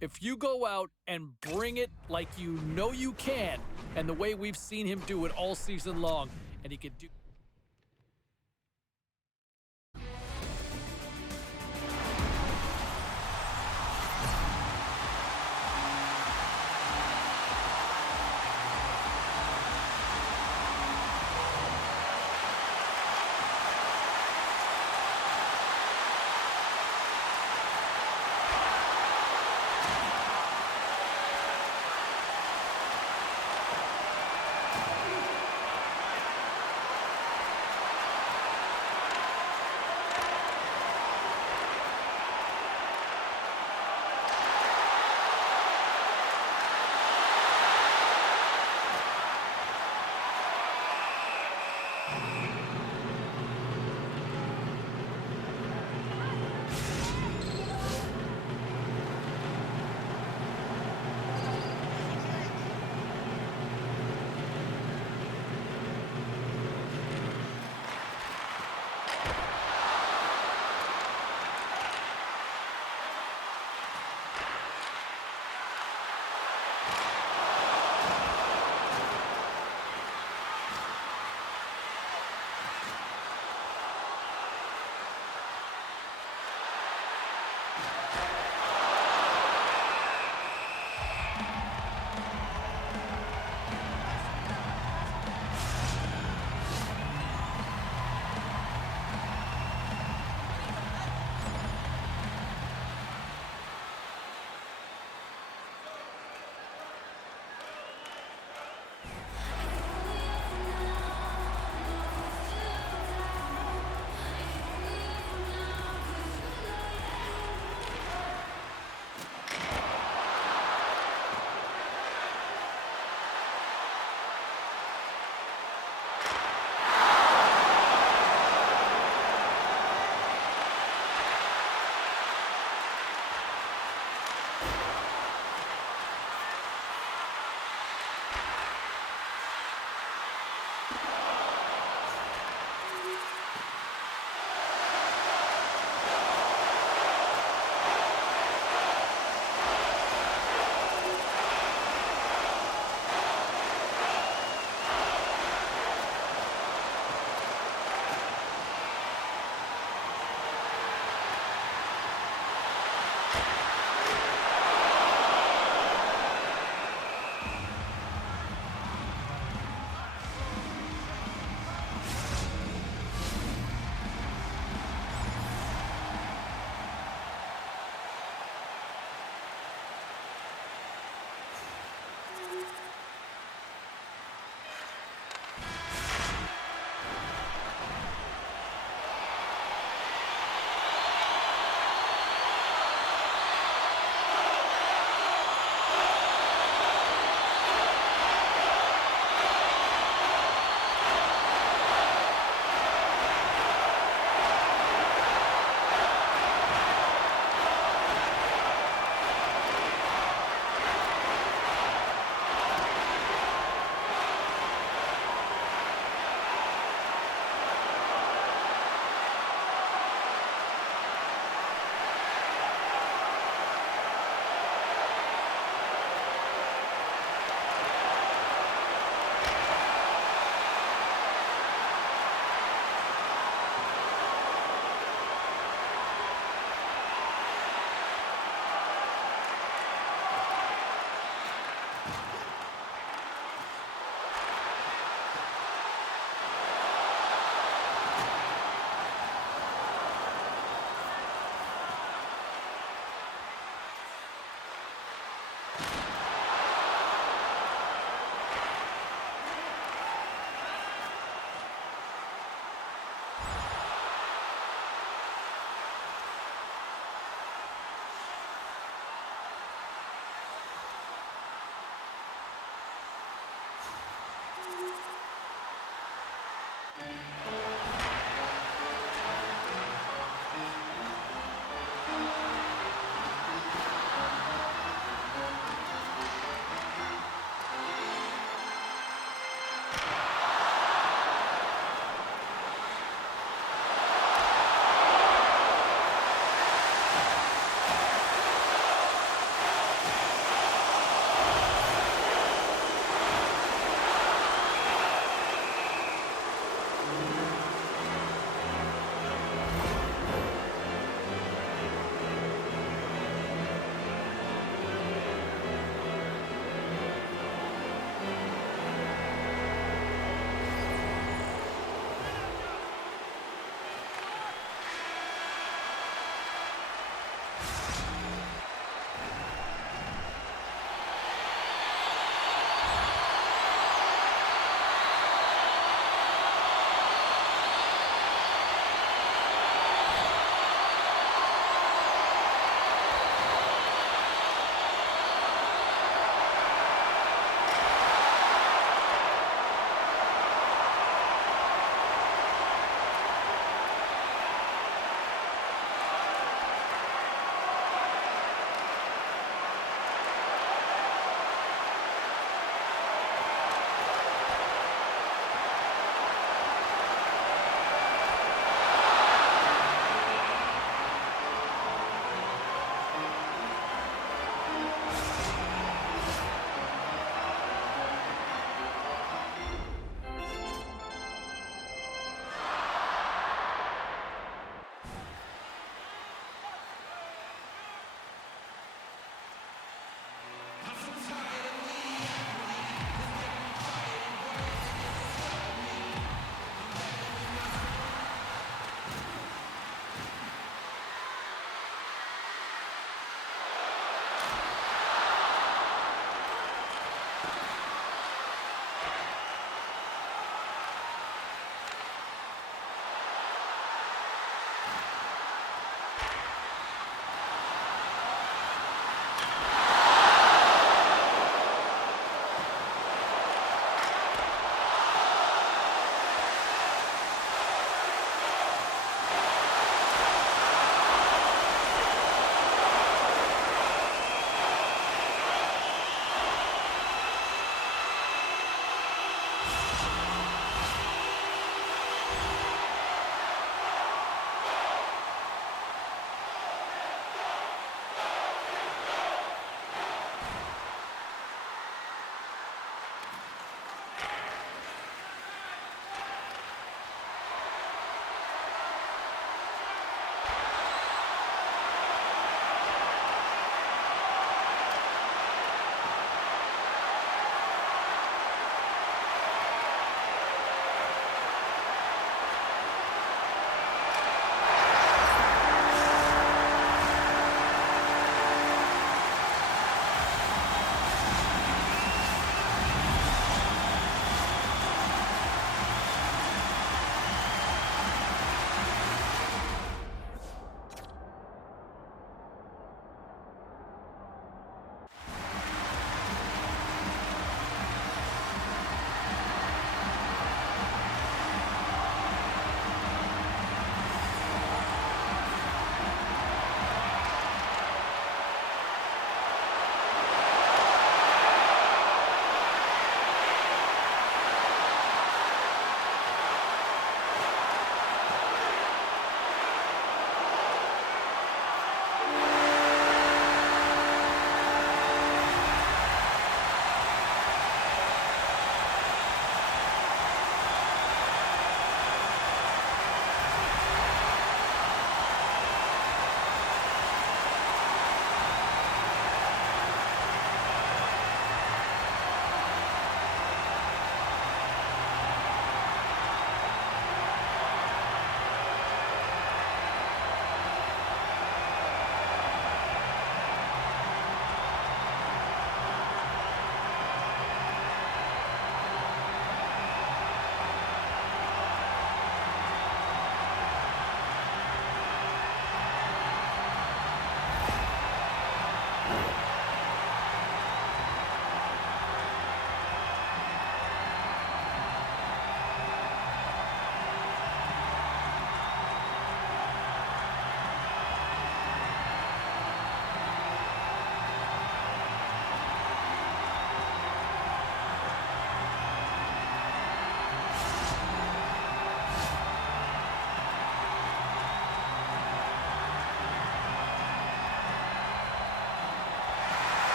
If you go out and bring it like you know you can, and the way we've seen him do it all season long, and he can do.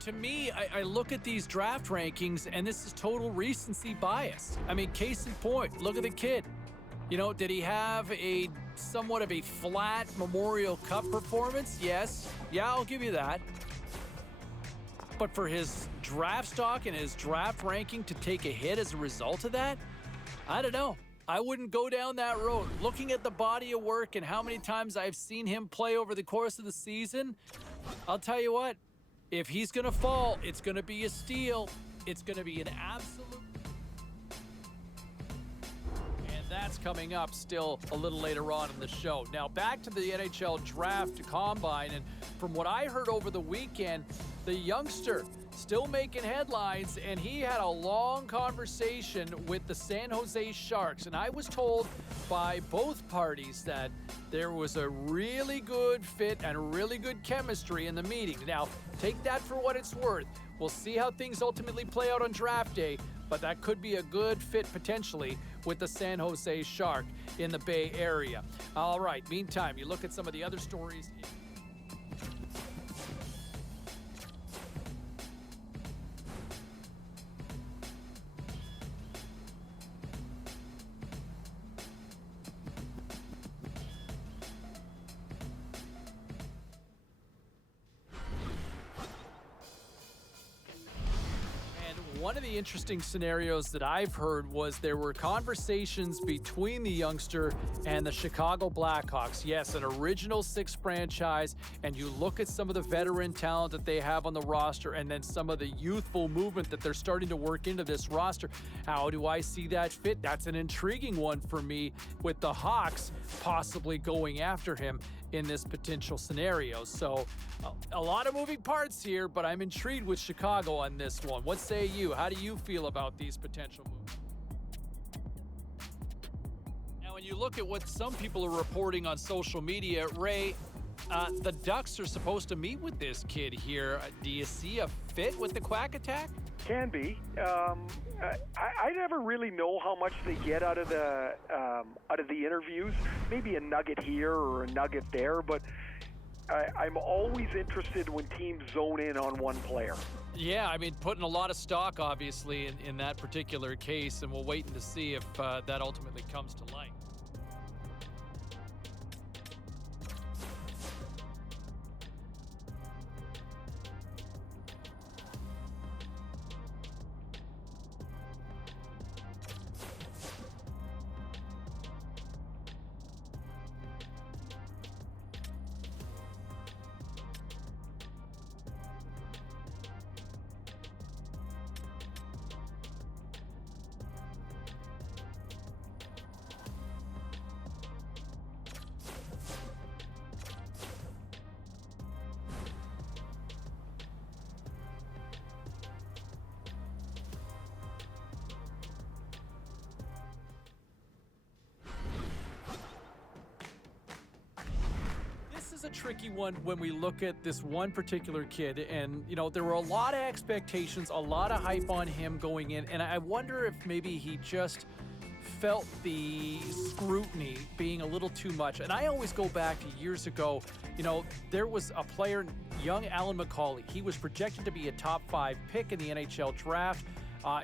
to me, I look at these draft rankings, and this is total recency bias. I mean, case in point, look at the kid. Did he have a somewhat of a flat Memorial Cup performance? Yes. Yeah, I'll give you that. But for his draft stock and his draft ranking to take a hit as a result of that, I don't know. I wouldn't go down that road. Looking at the body of work and how many times I've seen him play over the course of the season, I'll tell you what, if he's going to fall, it's going to be a steal. It's going to be an absolute... And that's coming up still a little later on in the show. Now, back to the NHL Draft Combine, and from what I heard over the weekend, the youngster still making headlines, and he had a long conversation with the San Jose Sharks, and I was told by both parties that there was a really good fit and really good chemistry in the meeting. Now, take that for what it's worth. We'll see how things ultimately play out on draft day, but that could be a good fit potentially with the San Jose Shark in the Bay Area. All right, meantime, you look at some of the other stories. One of the interesting scenarios that I've heard was there were conversations between the youngster and the Chicago Blackhawks. Yes, an original six franchise, and you look at some of the veteran talent that they have on the roster and then some of the youthful movement that they're starting to work into this roster. How do I see that fit? That's an intriguing one for me, with the Hawks possibly going after him in this potential scenario. So a lot of moving parts here, but I'm intrigued with Chicago on this one. What say you? How do you feel about these potential moves? Now, when you look at what some people are reporting on social media, Ray, the Ducks are supposed to meet with this kid here. Do you see a fit with the Quack Attack? Can be. I never really know how much they get out of the interviews. Maybe a nugget here or a nugget there, but I'm always interested when teams zone in on one player. Yeah, I mean, putting a lot of stock, obviously, in that particular case, and we'll wait to see if that ultimately comes to light. Is a tricky one when we look at this one particular kid, and there were a lot of expectations, a lot of hype on him going in, and I wonder if maybe he just felt the scrutiny being a little too much. And I always go back to years ago, there was a player, young Alan McCauley. He was projected to be a top 5 pick in the NHL draft.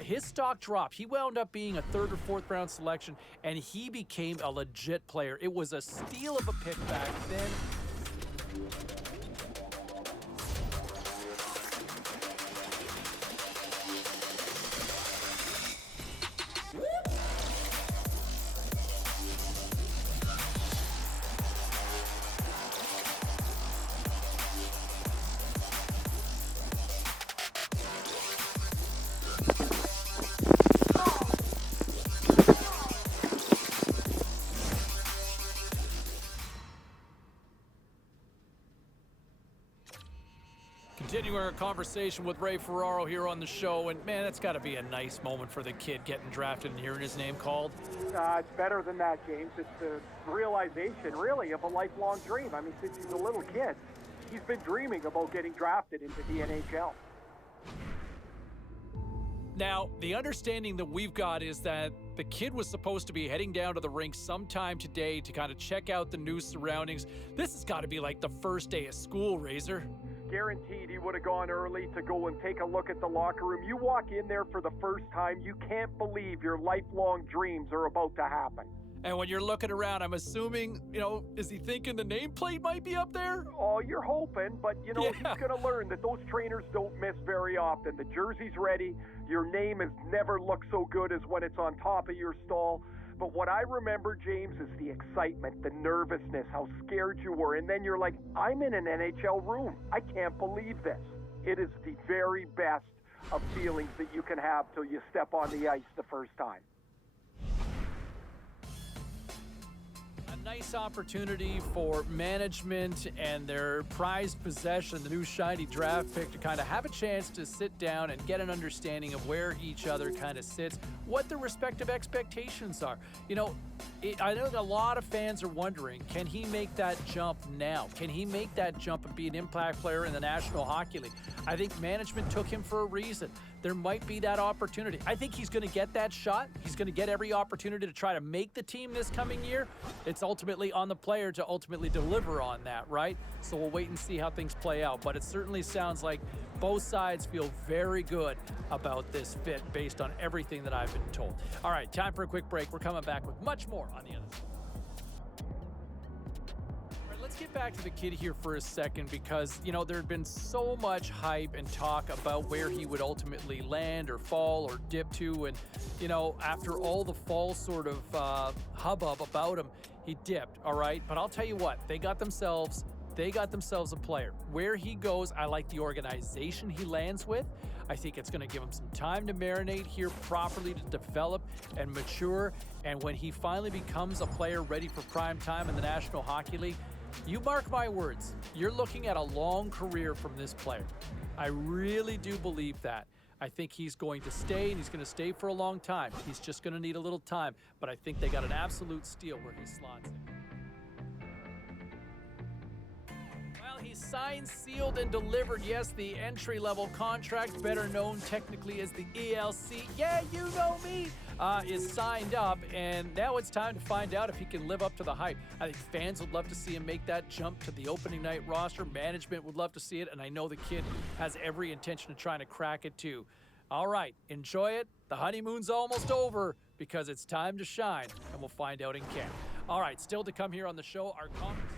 His stock dropped. He wound up being a 3rd or 4th round selection, and he became a legit player. It was a steal of a pick back then. Continuing our conversation with Ray Ferraro here on the show, and man, that's got to be a nice moment for the kid getting drafted and hearing his name called. It's better than that, James. It's the realization, really, of a lifelong dream. I mean, since he's a little kid, he's been dreaming about getting drafted into the NHL. Now, the understanding that we've got is that the kid was supposed to be heading down to the rink sometime today to kind of check out the new surroundings. This has got to be like the first day of school, Razor. guaranteed he would have gone early to go and take a look at the locker room. You walk in there for the first time, you can't believe your lifelong dreams are about to happen. And when you're looking around, I'm assuming, is he thinking the nameplate might be up there? Oh, you're hoping, but, he's going to learn that those trainers don't miss very often. The jersey's ready. Your name has never looked so good as when it's on top of your stall. But what I remember, James, is the excitement, the nervousness, how scared you were. And then you're like, I'm in an NHL room. I can't believe this. It is the very best of feelings that you can have till you step on the ice the first time. Nice opportunity for management and their prized possession, the new shiny draft pick, to kind of have a chance to sit down and get an understanding of where each other kind of sits, what their respective expectations are. I know a lot of fans are wondering, can he make that jump now? Can he make that jump and be an impact player in the National Hockey League? I think management took him for a reason. There might be that opportunity. I think he's going to get that shot. He's going to get every opportunity to try to make the team this coming year. It's ultimately on the player to ultimately deliver on that, right? So we'll wait and see how things play out. But it certainly sounds like both sides feel very good about this fit based on everything that I've been told. All right, time for a quick break. We're coming back with much more on the other side. Let's get back to the kid here for a second because, there had been so much hype and talk about where he would ultimately land or fall or dip to. And, after all the fall sort of hubbub about him, he dipped, all right? But I'll tell you what, they got themselves a player. Where he goes, I like the organization he lands with. I think it's going to give him some time to marinate here properly, to develop and mature. And when he finally becomes a player ready for prime time in the National Hockey League, you mark my words, you're looking at a long career from this player. I really do believe that. I think he's going to stay, and he's going to stay for a long time. He's just going to need a little time, but I think they got an absolute steal where he slots in. Well, he's signed, sealed, and delivered. Yes, the entry-level contract, better known technically as the ELC. Yeah, you know me. Is signed up, and now it's time to find out if he can live up to the hype. I think fans would love to see him make that jump to the opening night roster. Management would love to see it, and I know the kid has every intention of trying to crack it too. All right, enjoy it. The honeymoon's almost over because it's time to shine, and we'll find out in camp. All right, still to come here on the show, our conference.